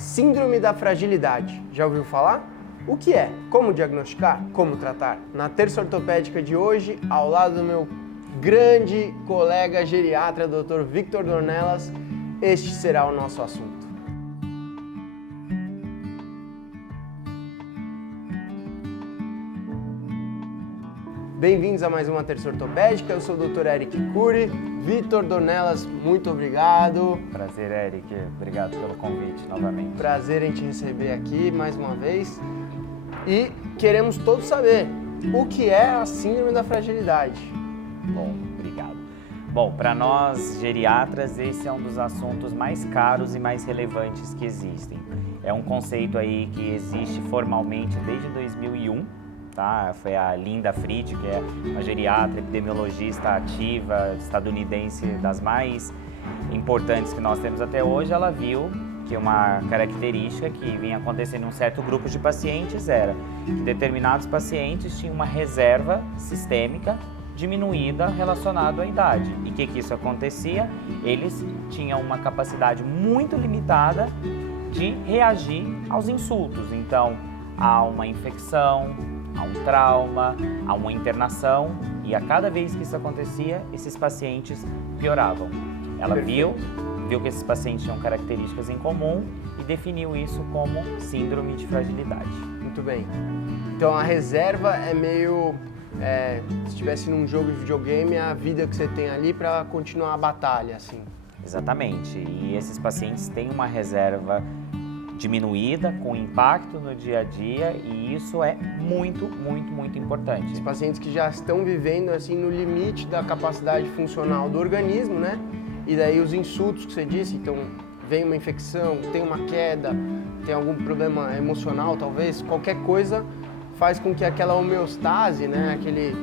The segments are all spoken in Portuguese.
Síndrome da fragilidade. Já ouviu falar? O que é? Como diagnosticar? Como tratar? Na terça ortopédica de hoje, ao lado do meu grande colega geriatra, Dr. Victor Dornelas, este será o nosso assunto. Bem-vindos a mais uma terça ortopédica. Eu sou o Dr. Eric Cury. Victor Dornelas, muito obrigado. Prazer, Eric. Obrigado pelo convite novamente. Prazer em te receber aqui mais uma vez. E queremos todos saber o que é a síndrome da fragilidade. Bom, obrigado. Bom, para nós geriatras, esse é um dos assuntos mais caros e mais relevantes que existem. É um conceito aí que existe formalmente desde 2001. Tá? Foi a Linda Fried, que é uma geriatra epidemiologista ativa estadunidense, das mais importantes que nós temos até hoje. Ela viu que uma característica que vinha acontecendo em um certo grupo de pacientes era que determinados pacientes tinham uma reserva sistêmica diminuída relacionada à idade. E o que isso acontecia? Eles tinham uma capacidade muito limitada de reagir aos insultos. Então, há uma infecção, há um trauma, há uma internação, e a cada vez que isso acontecia, esses pacientes pioravam. Ela viu que esses pacientes tinham características em comum e definiu isso como síndrome de fragilidade. Muito bem. Então a reserva é meio, se estivesse num jogo de videogame, a vida que você tem ali para continuar a batalha, assim. Exatamente. E esses pacientes têm uma reserva diminuída, com impacto no dia a dia, e isso é muito, muito, muito importante. Os pacientes que já estão vivendo assim no limite da capacidade funcional do organismo, né? E daí os insultos que você disse, então vem uma infecção, tem uma queda, tem algum problema emocional talvez, qualquer coisa faz com que aquela homeostase, né, aquele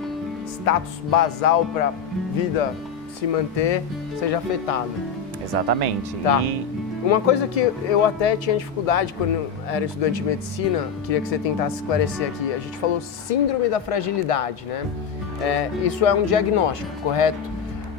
status basal para a vida se manter, seja afetado. Exatamente. Tá. Uma coisa que eu até tinha dificuldade quando era estudante de medicina, queria que você tentasse esclarecer aqui. A gente falou síndrome da fragilidade, né? Isso é um diagnóstico, correto?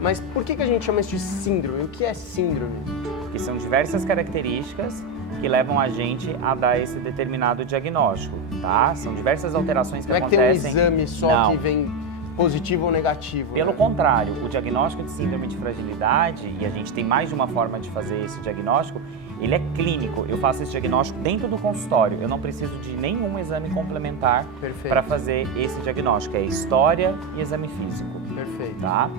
Mas por que a gente chama isso de síndrome? O que é síndrome? Porque são diversas características que levam a gente a dar esse determinado diagnóstico, tá? São diversas alterações que acontecem. Não é que tem um exame só que vem positivo ou negativo? Pelo né? contrário, o diagnóstico de síndrome de fragilidade, e a gente tem mais de uma forma de fazer esse diagnóstico, ele é clínico. Eu faço esse diagnóstico dentro do consultório. Eu não preciso de nenhum exame complementar para fazer esse diagnóstico. É história e exame físico. Perfeito. Tá?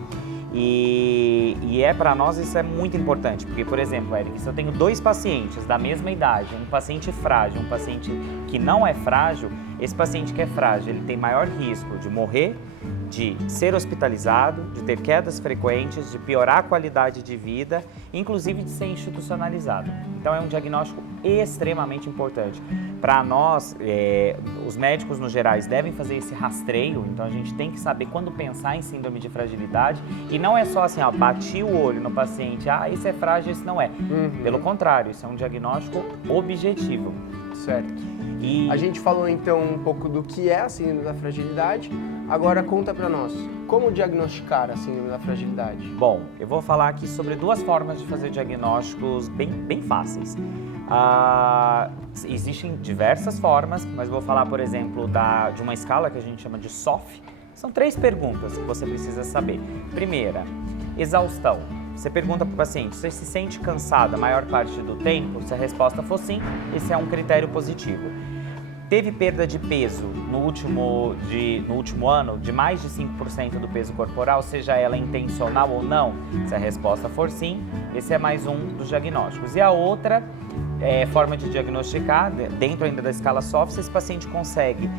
Para nós isso é muito importante, porque, por exemplo, Eric, se eu tenho dois pacientes da mesma idade, um paciente frágil, um paciente que não é frágil, esse paciente que é frágil, ele tem maior risco de morrer, de ser hospitalizado, de ter quedas frequentes, de piorar a qualidade de vida, inclusive de ser institucionalizado. Então é um diagnóstico extremamente importante. Para nós, os médicos no gerais devem fazer esse rastreio, então a gente tem que saber quando pensar em síndrome de fragilidade, e não é só assim, bati o olho no paciente, esse é frágil, esse não é. Pelo contrário, isso é um diagnóstico objetivo. Certo. A gente falou então um pouco do que é a síndrome da fragilidade. Agora conta para nós, como diagnosticar a síndrome da fragilidade? Bom, eu vou falar aqui sobre duas formas de fazer diagnósticos bem fáceis. Existem diversas formas, mas vou falar, por exemplo, de uma escala que a gente chama de SOF. São 3 perguntas que você precisa saber. Primeira, exaustão. Você pergunta para o paciente, você se sente cansado a maior parte do tempo? Se a resposta for sim, esse é um critério positivo. Teve perda de peso no último ano de mais de 5% do peso corporal, seja ela intencional ou não? Se a resposta for sim, esse é mais um dos diagnósticos. E a outra forma de diagnosticar, dentro ainda da escala SOF, se esse paciente consegue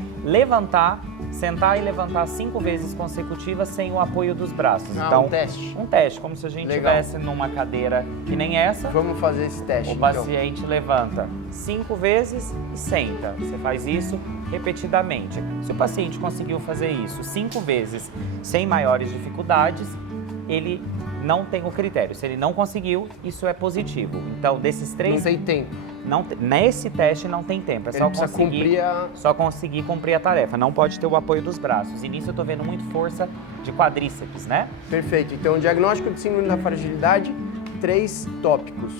sentar e levantar 5 vezes consecutivas sem o apoio dos braços. Então, um teste. Um teste, como se a gente estivesse numa cadeira que nem essa. Vamos fazer esse teste. O paciente levanta 5 vezes e senta. Você faz isso repetidamente. Se o paciente conseguiu fazer isso 5 vezes sem maiores dificuldades, ele não tem o critério. Se ele não conseguiu, isso é positivo. Então, desses 3... Não tem tempo. Nesse teste não tem tempo, é só conseguir cumprir a tarefa, não pode ter o apoio dos braços. E nisso eu tô vendo muito força de quadríceps, né? Perfeito. Então, o diagnóstico de síndrome da fragilidade, 3 tópicos.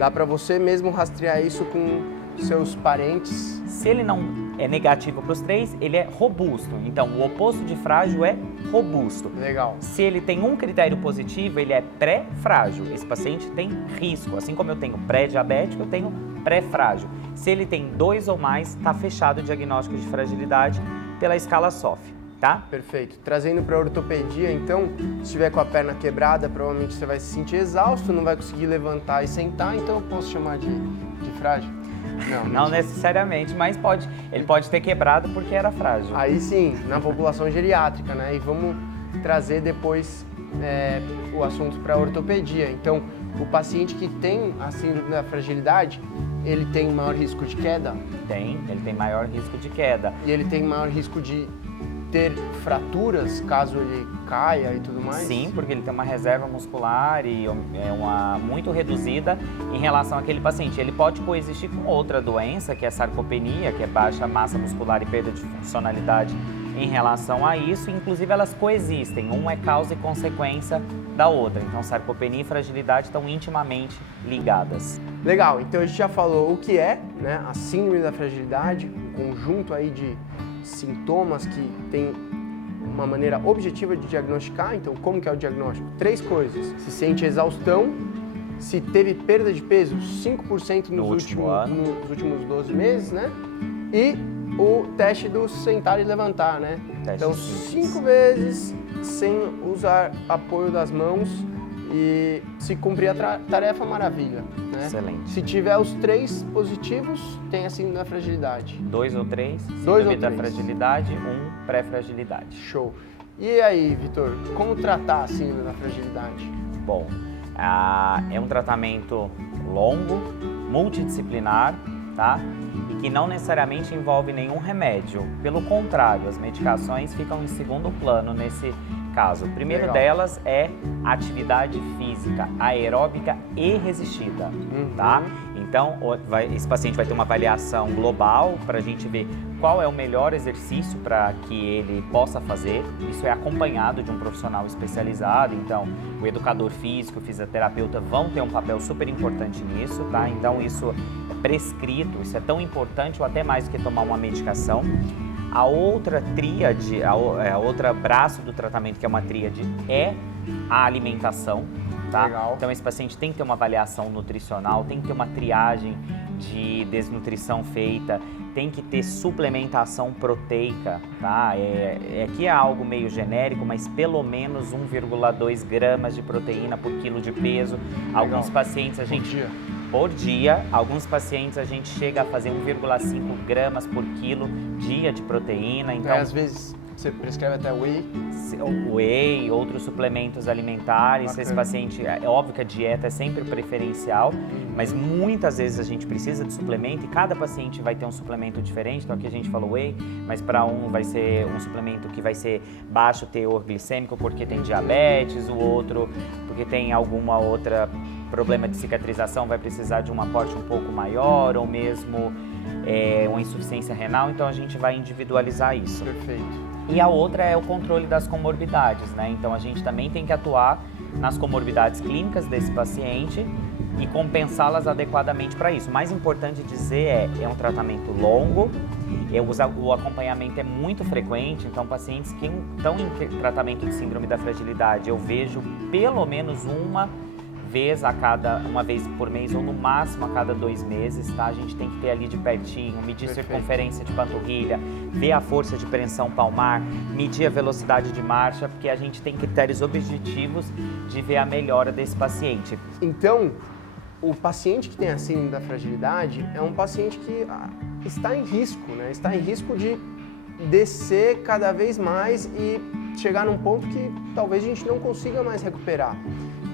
Dá para você mesmo rastrear isso com seus parentes. Se ele não é negativo para os 3, ele é robusto. Então, o oposto de frágil é robusto. Legal. Se ele tem um critério positivo, ele é pré-frágil. Esse paciente tem risco. Assim como eu tenho pré-diabético, eu tenho pré-frágil. Se ele tem 2 ou mais, está fechado o diagnóstico de fragilidade pela escala SOF, tá? Perfeito. Trazendo para a ortopedia, então, se estiver com a perna quebrada, provavelmente você vai se sentir exausto, não vai conseguir levantar e sentar, então eu posso chamar de frágil? Não necessariamente, mas ele pode ter quebrado porque era frágil. Aí sim, na população geriátrica, né? E vamos trazer depois o assunto para a ortopedia. Então, o paciente que tem a síndrome da fragilidade, ele tem maior risco de queda? Ele tem maior risco de queda. E ele tem maior risco de ter fraturas caso ele caia e tudo mais? Sim, porque ele tem uma reserva muscular e muito reduzida em relação àquele paciente. Ele pode coexistir com outra doença, que é a sarcopenia, que é baixa massa muscular e perda de funcionalidade em relação a isso. Inclusive, elas coexistem. Um é causa e consequência da outra. Então, sarcopenia e fragilidade estão intimamente ligadas. Legal. Então, a gente já falou o que é, né, a síndrome da fragilidade, um conjunto aí de sintomas que tem uma maneira objetiva de diagnosticar. Então, como que é o diagnóstico? 3 coisas. Se sente exaustão, se teve perda de peso, 5% nos últimos 12 meses, né? E o teste do sentar e levantar, né? Então, 5 vezes sem usar apoio das mãos e se cumprir a tarefa, maravilha, né? Excelente. Se tiver os 3 positivos, tem a síndrome da fragilidade. 2 ou 3, 2 síndrome ou 3. da fragilidade, 1 pré-fragilidade. Show. E aí, Vitor, como tratar a síndrome da fragilidade? Bom, é um tratamento longo, multidisciplinar, tá? E que não necessariamente envolve nenhum remédio. Pelo contrário, as medicações ficam em segundo plano nesse caso. O primeiro Legal. delas é atividade física, aeróbica e resistida, tá? Então, esse paciente vai ter uma avaliação global para a gente ver qual é o melhor exercício para que ele possa fazer. Isso é acompanhado de um profissional especializado, então o educador físico, o fisioterapeuta vão ter um papel super importante nisso, tá? Então, isso é prescrito, isso é tão importante ou até mais do que tomar uma medicação. A outra tríade, a outra braço do tratamento, que é uma tríade, é a alimentação, tá? Legal. Então, esse paciente tem que ter uma avaliação nutricional, tem que ter uma triagem de desnutrição feita, tem que ter suplementação proteica, tá? Aqui é algo meio genérico, mas pelo menos 1,2 gramas de proteína por quilo de peso. Legal. Alguns pacientes por dia, alguns pacientes a gente chega a fazer 1,5 gramas por quilo dia de proteína. Então, às vezes você prescreve até whey, outros suplementos alimentares. Bacana. Esse paciente, é óbvio que a dieta é sempre preferencial, mas muitas vezes a gente precisa de suplemento e cada paciente vai ter um suplemento diferente. Então aqui a gente falou whey, mas para um vai ser um suplemento que vai ser baixo teor glicêmico porque tem diabetes, o outro porque tem alguma outra problema de cicatrização, vai precisar de um aporte um pouco maior ou mesmo uma insuficiência renal, então a gente vai individualizar isso. Perfeito. E a outra é o controle das comorbidades, né? Então a gente também tem que atuar nas comorbidades clínicas desse paciente e compensá-las adequadamente para isso. O mais importante dizer é um tratamento longo, o acompanhamento é muito frequente, então pacientes que estão em tratamento de síndrome da fragilidade, eu vejo pelo menos uma vez por mês ou no máximo a cada 2 meses, tá? A gente tem que ter ali de pertinho, medir circunferência de panturrilha, ver a força de pressão palmar, medir a velocidade de marcha, porque a gente tem critérios objetivos de ver a melhora desse paciente. Então, o paciente que tem a síndrome da fragilidade é um paciente que está em risco, né? Está em risco de descer cada vez mais e chegar num ponto que talvez a gente não consiga mais recuperar.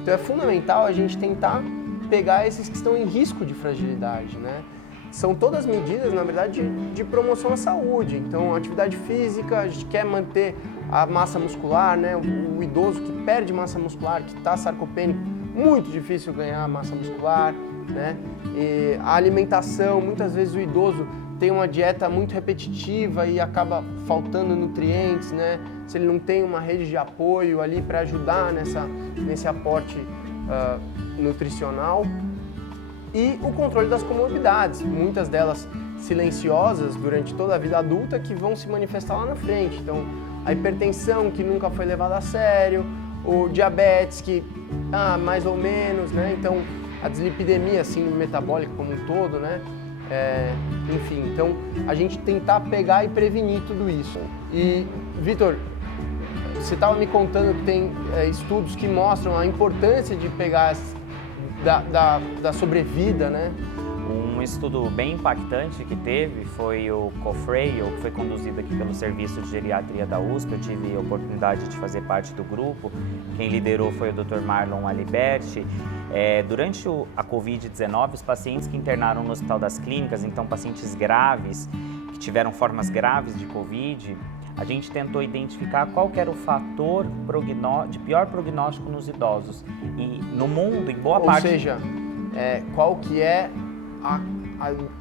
Então é fundamental a gente tentar pegar esses que estão em risco de fragilidade, né? São todas medidas, na verdade, de promoção à saúde. Então, atividade física, a gente quer manter a massa muscular, né? O idoso que perde massa muscular, que está sarcopênico, muito difícil ganhar massa muscular, né? E a alimentação, muitas vezes o idoso tem uma dieta muito repetitiva e acaba faltando nutrientes, né? Se ele não tem uma rede de apoio ali para ajudar nesse aporte nutricional. e o controle das comorbidades, muitas delas silenciosas durante toda a vida adulta que vão se manifestar lá na frente. Então, a hipertensão que nunca foi levada a sério, o diabetes que, mais ou menos, né? Então, a dislipidemia, síndrome metabólica como um todo, né? Enfim, então, a gente tentar pegar e prevenir tudo isso. E, Vitor, você estava me contando que tem estudos que mostram a importância de pegar da sobrevida, né? Um estudo bem impactante que teve foi o COFRAIL, que foi conduzido aqui pelo Serviço de Geriatria da USP. Eu tive a oportunidade de fazer parte do grupo. Quem liderou foi o Dr. Marlon Aliberti. Durante a Covid-19, os pacientes que internaram no Hospital das Clínicas, então pacientes graves, que tiveram formas graves de Covid, a gente tentou identificar qual que era o fator de pior prognóstico nos idosos. E no mundo, em boa parte... Ou seja, qual que é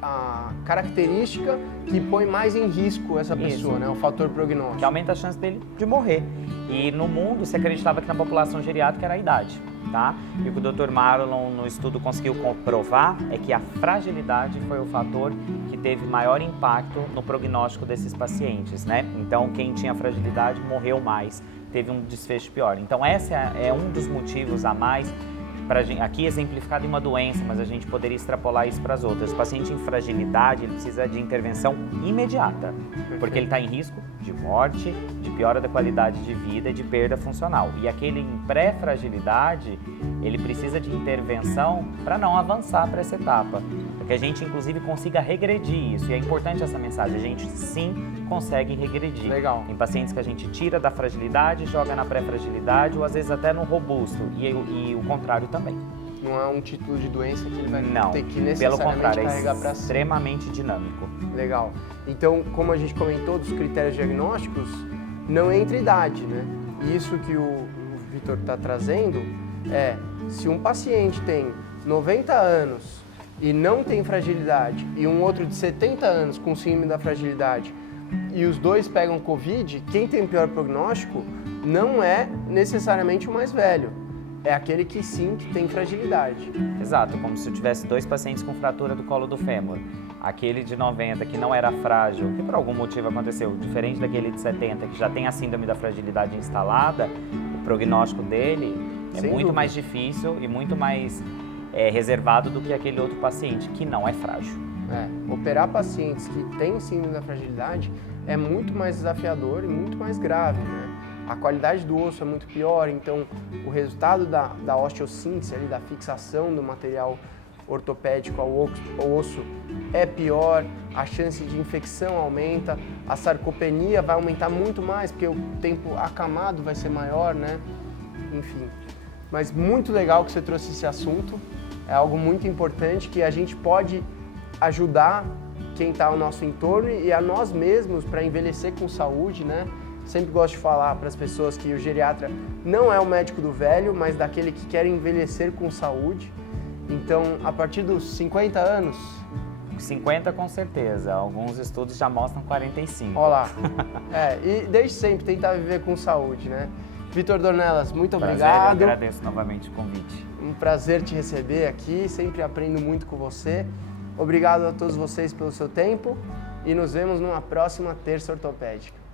a característica que põe mais em risco essa pessoa, né? O fator prognóstico. Que aumenta a chance dele de morrer. E no mundo se acreditava que na população geriátrica era a idade, tá? E o que o Dr. Marlon no estudo conseguiu comprovar é que a fragilidade foi o fator que teve maior impacto no prognóstico desses pacientes, né? Então quem tinha fragilidade morreu mais, teve um desfecho pior. Então esse é um dos motivos a mais aqui exemplificado em uma doença, mas a gente poderia extrapolar isso para as outras. O paciente em fragilidade, ele precisa de intervenção imediata, porque ele está em risco de morte, de piora da qualidade de vida e de perda funcional. E aquele em pré-fragilidade, ele precisa de intervenção para não avançar para essa etapa, para que a gente, inclusive, consiga regredir isso. E é importante essa mensagem, a gente sim consegue regredir. Legal. Em pacientes que a gente tira da fragilidade, joga na pré-fragilidade ou às vezes até no robusto, e o contrário também. Não é um título de doença que ele vai ter que pelo necessariamente contrário, carregar para é si. extremamente dinâmico. Legal. Então, como a gente comentou dos critérios diagnósticos, não entra idade, né? E isso que o Vitor está trazendo se um paciente tem 90 anos e não tem fragilidade e um outro de 70 anos com síndrome da fragilidade e os dois pegam Covid, quem tem pior prognóstico não é necessariamente o mais velho. É aquele que sim, que tem fragilidade. Exato, como se eu tivesse dois pacientes com fratura do colo do fêmur. Aquele de 90 que não era frágil, que por algum motivo aconteceu, diferente daquele de 70 que já tem a síndrome da fragilidade instalada, o prognóstico dele é Sem muito dúvida. mais difícil e muito mais reservado do que aquele outro paciente que não é frágil. Operar pacientes que têm síndrome da fragilidade é muito mais desafiador e muito mais grave, né? A qualidade do osso é muito pior, então o resultado da osteossíntese, da fixação do material ortopédico ao osso é pior, a chance de infecção aumenta, a sarcopenia vai aumentar muito mais, porque o tempo acamado vai ser maior, né? Enfim, mas muito legal que você trouxe esse assunto, é algo muito importante que a gente pode ajudar quem está ao nosso entorno e a nós mesmos para envelhecer com saúde, né? Sempre gosto de falar para as pessoas que o geriatra não é o médico do velho, mas daquele que quer envelhecer com saúde. Então, a partir dos 50 anos... 50 com certeza, alguns estudos já mostram 45. Olha lá. E desde sempre tentar viver com saúde, né? Vitor Dornelas, muito obrigado. Eu agradeço novamente o convite. Um prazer te receber aqui, sempre aprendo muito com você. Obrigado a todos vocês pelo seu tempo e nos vemos numa próxima terça ortopédica.